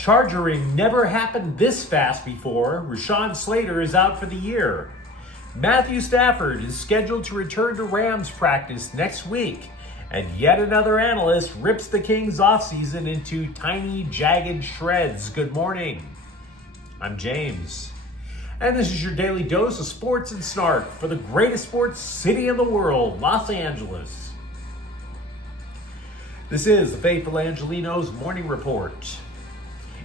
Chargering never happened this fast before. Rashawn Slater is out for the year. Matthew Stafford is scheduled to return to Rams practice next week. And yet another analyst rips the Kings offseason into tiny, jagged shreds. Good morning. I'm James. And this is your daily dose of sports and snark for the greatest sports city in the world, Los Angeles. This is the Faithful Angelenos Morning Report.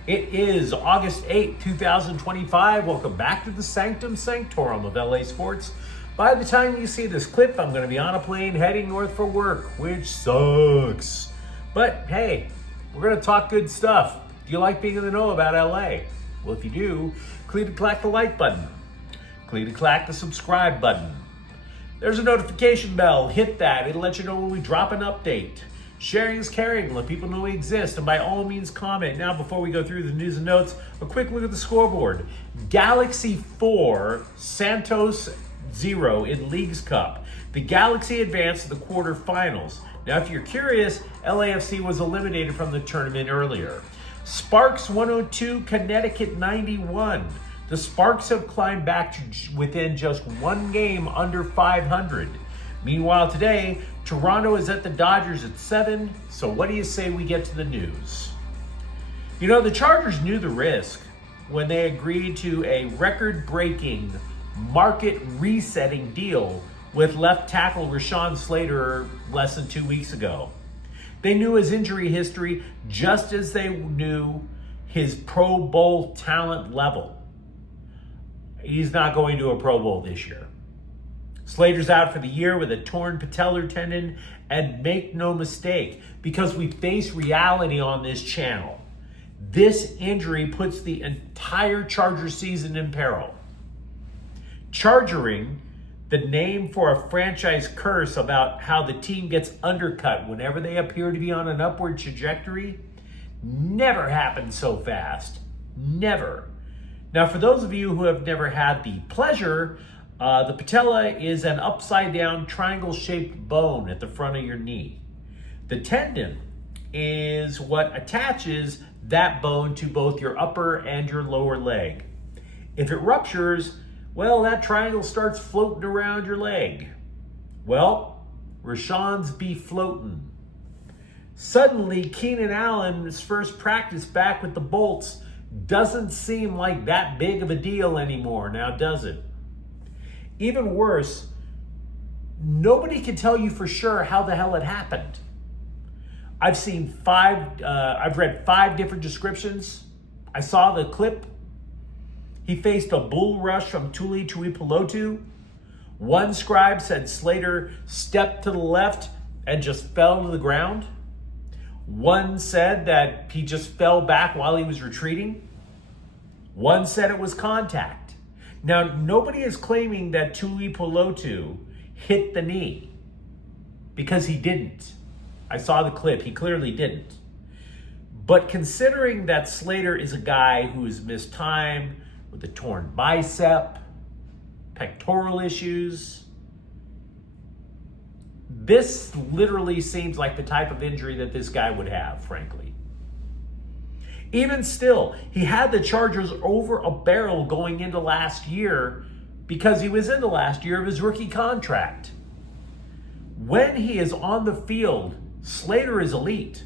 It is August 8, 2025. Welcome back to the Sanctum Sanctorum of LA Sports. By the time you see this clip, I'm going to be on a plane heading north for work, which sucks. But hey, we're going to talk good stuff. Do you like being in the know about LA? Well, if you do, click the like button. Click the subscribe button. There's a notification bell. Hit that. It'll let you know when we drop an update. Sharing is caring. Let people know we exist. And by all means, comment. Now, before we go through the news and notes, a quick look at the scoreboard. Galaxy 4, Santos 0 in Leagues Cup. The Galaxy advanced to the quarterfinals. Now, if you're curious, LAFC was eliminated from the tournament earlier. Sparks 102, Connecticut 91. The Sparks have climbed back to within just one game under 500. Meanwhile, today, Toronto is at the Dodgers at 7. So what do you say we get to the news? You know, the Chargers knew the risk when they agreed to a record-breaking, market-resetting deal with left tackle Rashawn Slater less than 2 weeks ago. They knew his injury history just as they knew his Pro Bowl talent level. He's not going to a Pro Bowl this year. Slater's out for the year with a torn patellar tendon, and make no mistake, because we face reality on this channel, this injury puts the entire Chargers season in peril. Chargering, the name for a franchise curse about how the team gets undercut whenever they appear to be on an upward trajectory, never happened so fast. Never. Now, for those of you who have never had the pleasure, the patella is an upside-down triangle-shaped bone at the front of your knee. The tendon is what attaches that bone to both your upper and your lower leg. If it ruptures, well, that triangle starts floating around your leg. Well, Rashawn's be floating. Suddenly, Keenan Allen's first practice back with the Bolts doesn't seem like that big of a deal anymore, now does it? Even worse, nobody can tell you for sure how the hell it happened. I've read 5 different descriptions. I saw the clip. He faced a bull rush from Tuli Tuipulotu. One scribe said Slater stepped to the left and just fell to the ground. One said that he just fell back while he was retreating. One said it was contact. Now, nobody is claiming that Tuipulotu hit the knee, because he didn't. I saw the clip. He clearly didn't. But considering that Slater is a guy who has missed time with a torn bicep, pectoral issues, this literally seems like the type of injury that this guy would have, frankly. Even still, he had the Chargers over a barrel going into last year because he was in the last year of his rookie contract. When he is on the field, Slater is elite.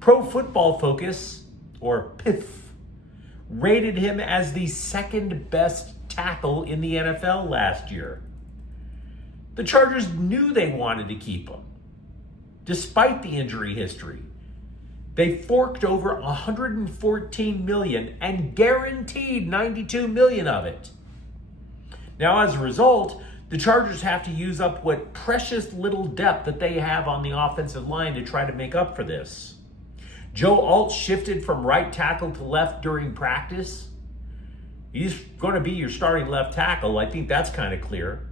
Pro Football Focus, or PIF, rated him as the second best tackle in the NFL last year. The Chargers knew they wanted to keep him, despite the injury history. They forked over $114 million and guaranteed $92 million of it. Now, as a result, the Chargers have to use up what precious little depth that they have on the offensive line to try to make up for this. Joe Alt shifted from right tackle to left during practice. He's going to be your starting left tackle. I think that's kind of clear.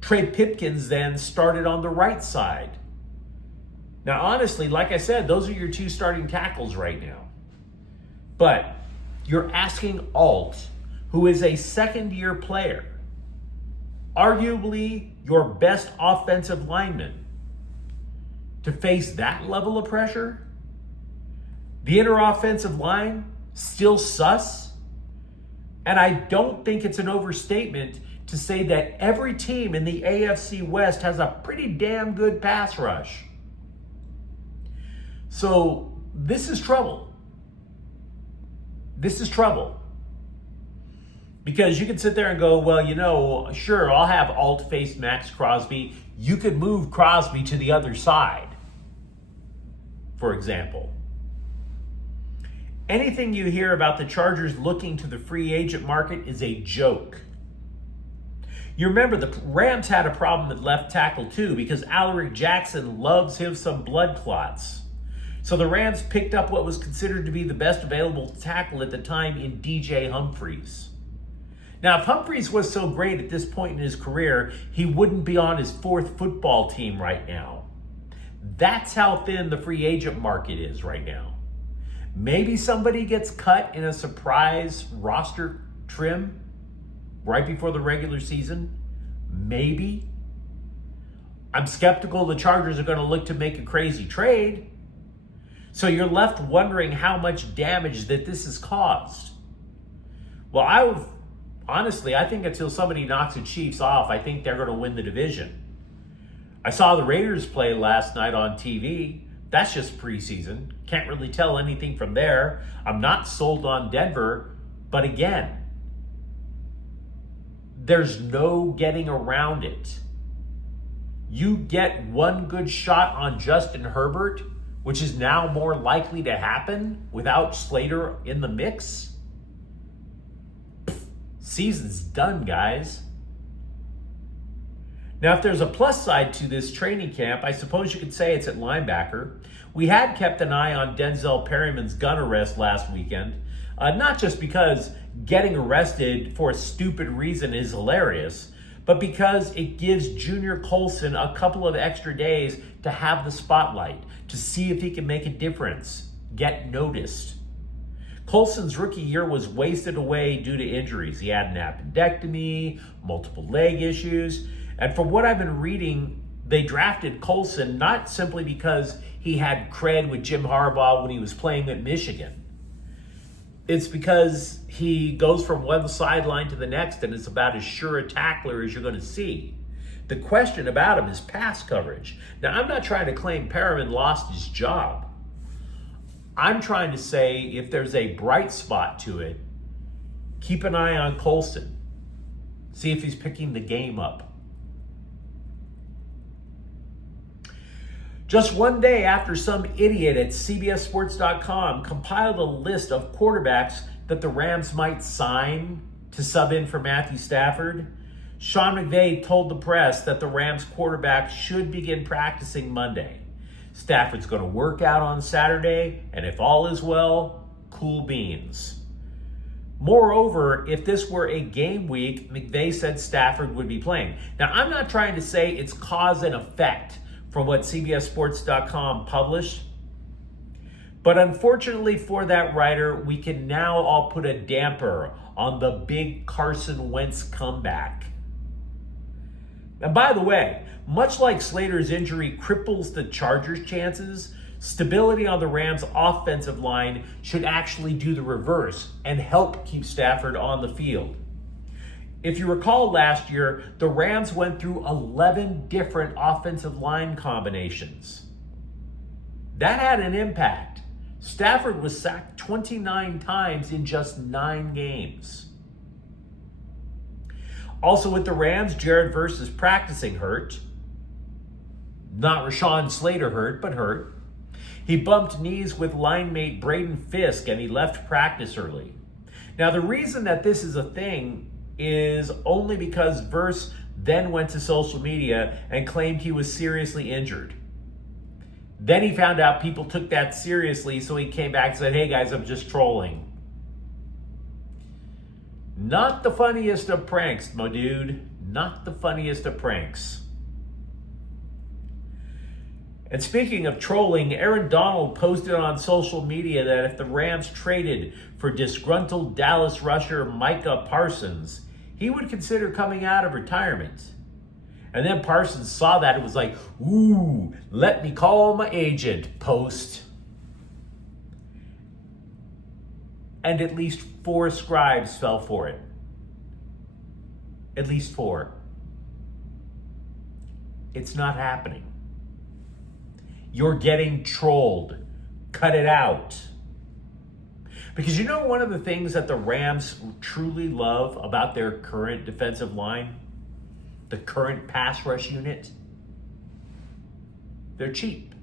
Trey Pipkins then started on the right side. Now, honestly, like I said, those are your 2 starting tackles right now. But you're asking Alt, who is a second-year player, arguably your best offensive lineman, to face that level of pressure? The inner offensive line still sus. And I don't think it's an overstatement to say that every team in the AFC West has a pretty damn good pass rush. So this is trouble. This is trouble. Because you can sit there and go, well, you know, sure, I'll have alt-face Max Crosby. You could move Crosby to the other side, for example. Anything you hear about the Chargers looking to the free agent market is a joke. You remember the Rams had a problem at left tackle too, because Alaric Jackson loves him some blood clots. So the Rams picked up what was considered to be the best available tackle at the time in DJ Humphries. Now, if Humphries was so great at this point in his career, he wouldn't be on his fourth football team right now. That's how thin the free agent market is right now. Maybe somebody gets cut in a surprise roster trim right before the regular season. Maybe. I'm skeptical the Chargers are going to look to make a crazy trade. So you're left wondering how much damage that this has caused. Well, I think until somebody knocks the Chiefs off, I think they're going to win the division. I saw the Raiders play last night on TV. That's just preseason. Can't really tell anything from there. I'm not sold on Denver. But again, there's no getting around it. You get one good shot on Justin Herbert, which is now more likely to happen without Slater in the mix. Season's done, guys. Now, if there's a plus side to this training camp, I suppose you could say it's at linebacker. We had kept an eye on Denzel Perryman's gun arrest last weekend, not just because getting arrested for a stupid reason is hilarious, but because it gives Junior Colson a couple of extra days to have the spotlight, to see if he can make a difference, get noticed. Colson's rookie year was wasted away due to injuries. He had an appendectomy, multiple leg issues, and from what I've been reading, they drafted Colson not simply because he had cred with Jim Harbaugh when he was playing at Michigan. It's because he goes from one sideline to the next and is about as sure a tackler as you're going to see. The question about him is pass coverage. Now, I'm not trying to claim Perriman lost his job. I'm trying to say if there's a bright spot to it, keep an eye on Colson. See if he's picking the game up. Just one day after some idiot at CBSSports.com compiled a list of quarterbacks that the Rams might sign to sub in for Matthew Stafford, Sean McVay told the press that the Rams quarterback should begin practicing Monday. Stafford's going to work out on Saturday, and if all is well, cool beans. Moreover, if this were a game week, McVay said Stafford would be playing. Now, I'm not trying to say it's cause and effect from what CBSSports.com published, but unfortunately for that writer, we can now all put a damper on the big Carson Wentz comeback. And by the way, much like Slater's injury cripples the Chargers' chances, stability on the Rams' offensive line should actually do the reverse and help keep Stafford on the field. If you recall last year, the Rams went through 11 different offensive line combinations. That had an impact. Stafford was sacked 29 times in just 9 games. Also with the Rams, Jared Verse is practicing hurt. Not Rashawn Slater hurt, but hurt. He bumped knees with line mate Braden Fisk and he left practice early. Now the reason that this is a thing is only because Verse then went to social media and claimed he was seriously injured. Then he found out people took that seriously, so he came back and said, hey guys, I'm just trolling. Not the funniest of pranks, my dude. Not the funniest of pranks. And speaking of trolling, Aaron Donald posted on social media that if the Rams traded for disgruntled Dallas rusher Micah Parsons, he would consider coming out of retirement. And then Parsons saw that and was like, ooh, let me call my agent, post. and at least 4 scribes fell for it. At least 4. It's not happening. You're getting trolled. Cut it out. Because you know one of the things that the Rams truly love about their current defensive line? The current pass rush unit? They're cheap.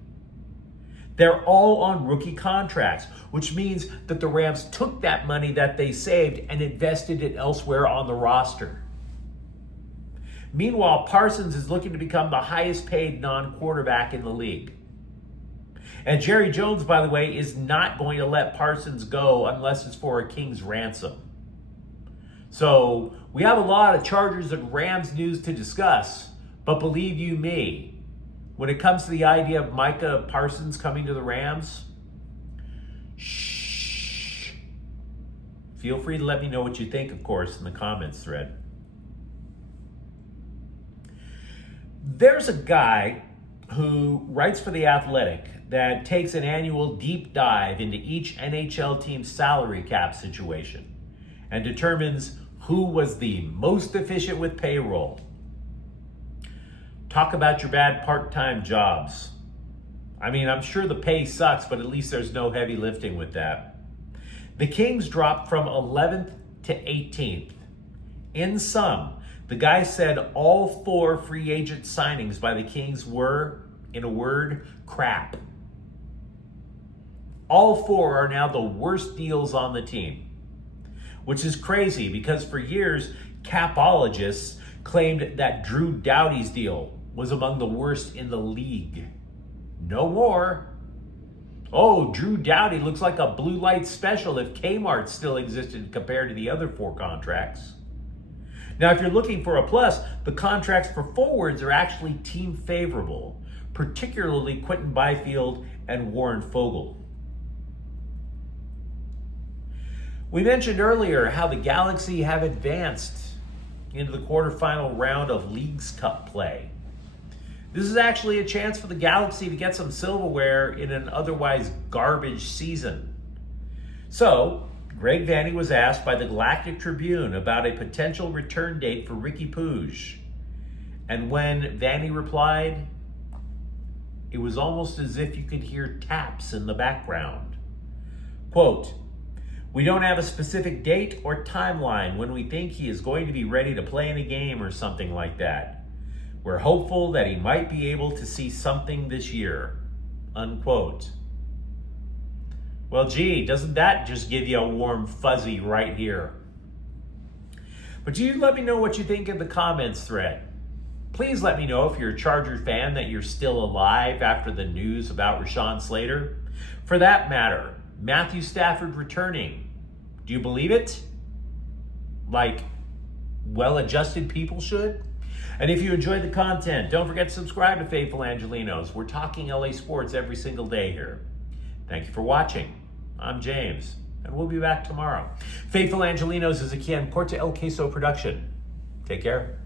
They're all on rookie contracts, which means that the Rams took that money that they saved and invested it elsewhere on the roster. Meanwhile, Parsons is looking to become the highest paid non-quarterback in the league. And Jerry Jones, by the way, is not going to let Parsons go unless it's for a king's ransom. So we have a lot of Chargers and Rams news to discuss, but believe you me, when it comes to the idea of Micah Parsons coming to the Rams, shh. Feel free to let me know what you think, of course, in the comments thread. There's a guy who writes for The Athletic that takes an annual deep dive into each NHL team's salary cap situation and determines who was the most efficient with payroll. Talk about your bad part-time jobs. I mean, I'm sure the pay sucks, but at least there's no heavy lifting with that. The Kings dropped from 11th to 18th. In sum, the guy said all 4 free agent signings by the Kings were, in a word, crap. All 4 are now the worst deals on the team, which is crazy because for years, capologists claimed that Drew Doughty's deal was among the worst in the league. No more. Oh, Drew Doughty looks like a blue light special if Kmart still existed compared to the other 4 contracts. Now, if you're looking for a plus, the contracts for forwards are actually team favorable, particularly Quentin Byfield and Warren Fogle. We mentioned earlier how the Galaxy have advanced into the quarterfinal round of Leagues Cup play. This is actually a chance for the Galaxy to get some silverware in an otherwise garbage season. So, Greg Vanney was asked by the Galactic Tribune about a potential return date for Ricky Puig. And when Vanney replied, it was almost as if you could hear taps in the background. Quote, "We don't have a specific date or timeline when we think he is going to be ready to play in a game or something like that. We're hopeful that he might be able to see something this year." Unquote. Well, gee, doesn't that just give you a warm fuzzy right here? But you let me know what you think in the comments thread. Please let me know if you're a Charger fan that you're still alive after the news about Rashawn Slater. For that matter, Matthew Stafford returning. Do you believe it? Like well-adjusted people should? And if you enjoyed the content, don't forget to subscribe to Faithful Angelenos. We're talking LA sports every single day here. Thank you for watching. I'm James, and we'll be back tomorrow. Faithful Angelenos is a Quian Corte El Queso production. Take care.